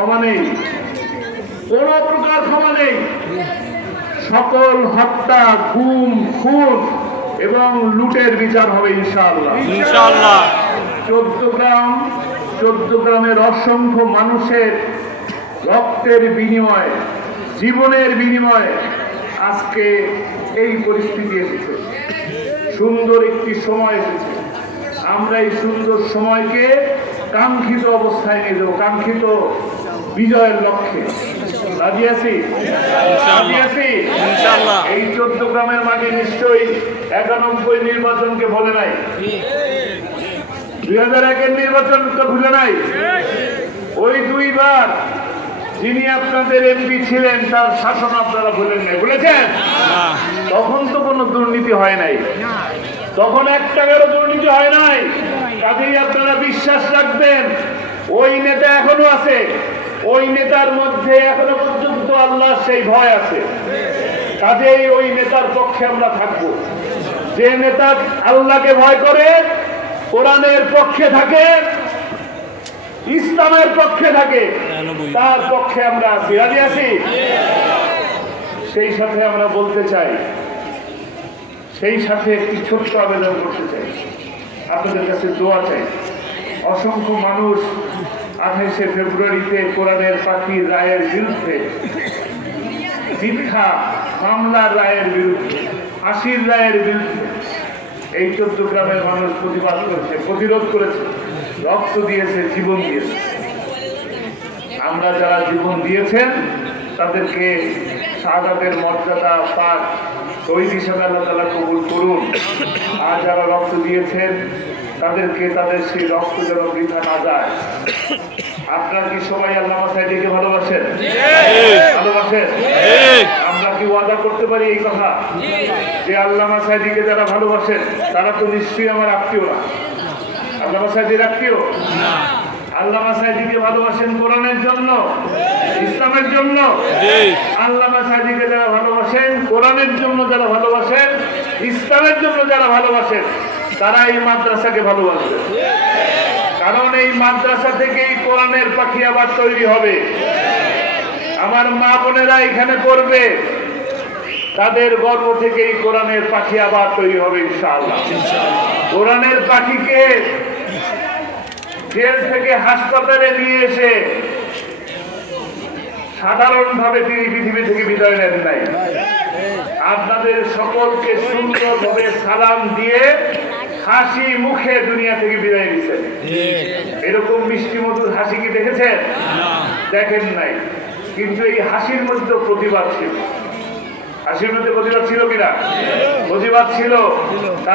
ক্ষমা নেই। কোন প্রকার ক্ষমা নেই। সকল হত্যা গুম খুন এবং লুটের বিচার হবে ইনশাআল্লাহ। ইনশাআল্লাহ। চোদ্দ গ্রাম চোদ্দ গ্রামের অসংখ্য মানুষের রক্তের বিনিময়ে জীবনের বিনিময়ে আজকে এই পরিস্থিতি এসেছে। সুন্দর একটি সময় এসেছে। আমরা এই সুন্দর সময়কে কাঙ্ক্ষিত অবস্থায় নিয়ে যাব কাঙ্ক্ষিত বিজয়ের লক্ষ্যে। রাজি আছি? এই চোদ্দ গ্রামের মাঝে নিশ্চয়ই একানব্বই নির্বাচনকে বলে নাই। দুই হাজার একের নির্বাচন তো ভুলে নাই। ওই দুইবার যিনি আপনাদের এমপি ছিলেন তার শাসন আপনারা ভুলেন নাই। ভুলেছেন? না তখন তো কোনো দুর্নীতি হয় নাই। তখন এক টাকারও দুর্নীতি হয় নাই। কাজেই আপনারা বিশ্বাস রাখবেন, ওই নেতা এখনও আছে, ওই নেতার মধ্যে এখনও পর্যন্ত আল্লাহ সেই ভয় আছে। কাজেই ওই নেতার পক্ষে আমরা থাকব। যে নেতা আল্লাহকে ভয় করে, কোরআনের পক্ষে থাকে, ইসলামের পক্ষে থাকে, তার পক্ষে আমরা আছি। রাজি আছি? সেই সাথে আমরা বলতে চাই, সেই সাথে একটি ছোট্ট আবেদন করতে চাই। আপনাদের কাছে দোয়া চাই। অসংখ্য মানুষ আঠাইশে ফেব্রুয়ারিতে কোরআনের পাখির রায়ের বিরুদ্ধে, মিথ্যা মামলার রায়ের বিরুদ্ধে, ফাঁসির রায়ের বিরুদ্ধে এই চোদ্দ গ্রামের মানুষ প্রতিবাদ করেছে, প্রতিরোধ করেছে, রক্ত দিয়েছে, জীবন দিয়েছে। আমরা যারা জীবন দিয়েছেন তাদেরকে শাহাদাতের মর্যাদা পাঠ শহীদ হিসাবে আল্লাহ তালা কবুল করুন। আর যারা রক্ত দিয়েছেন, তাদেরকে তাদের সেই রক্ত যেন বৃথা না যায়। আপনারা কি সবাই আল্লাহ সাহেবকে ভালোবাসেন? ভালোবাসেন? আমরা কি ওয়াদা করতে পারি এই কথা? যে আল্লাহ আল্লামা সাহেদিকে যারা ভালোবাসেন, তারা তো নিশ্চয়ই আমার আত্মীয় না। আল্লামা সাহেদির আত্মীয়? আল্লাহ আল্লামা সাহেদিকে ভালোবাসেন কোরআনের জন্য? ইসলামের জন্য। আল্লামা সাহেদিকে যারা ভালোবাসেন কোরআনের জন্য যারা ভালোবাসেন ইসলামের জন্য যারা ভালোবাসেন তারা এই মাদ্রাসাকে ভালোবাসবেন কারণ এই মাদ্রাসা থেকেই কোরআনের পাখি আবার তৈরি হবে। আমার মা বোনেরা এখানে করবে। তাদের গর্ব থেকেই কোরআনের পাখি আবার তৈরি হবে ইনশাআল্লাহ। কোরআনের পাখিকে জেল থেকে হাসপাতালে নিয়ে এসে সাধারণভাবে তিনি পৃথিবী থেকে বিদায় নেন নাই। আপনাদের সকলকে সুন্দরভাবে সালাম দিয়ে হাসি মুখে দুনিয়া থেকে বিদায় দিচ্ছেন এরকম মিষ্টি মধুর হাসি কি দেখেছেন? দেখেন নাই। কিন্তু এই হাসির মধ্যে প্রতিবাদ ছিল। হাসির মধ্যে প্রতিবাদ ছিল কিনা? প্রতিবাদ ছিল।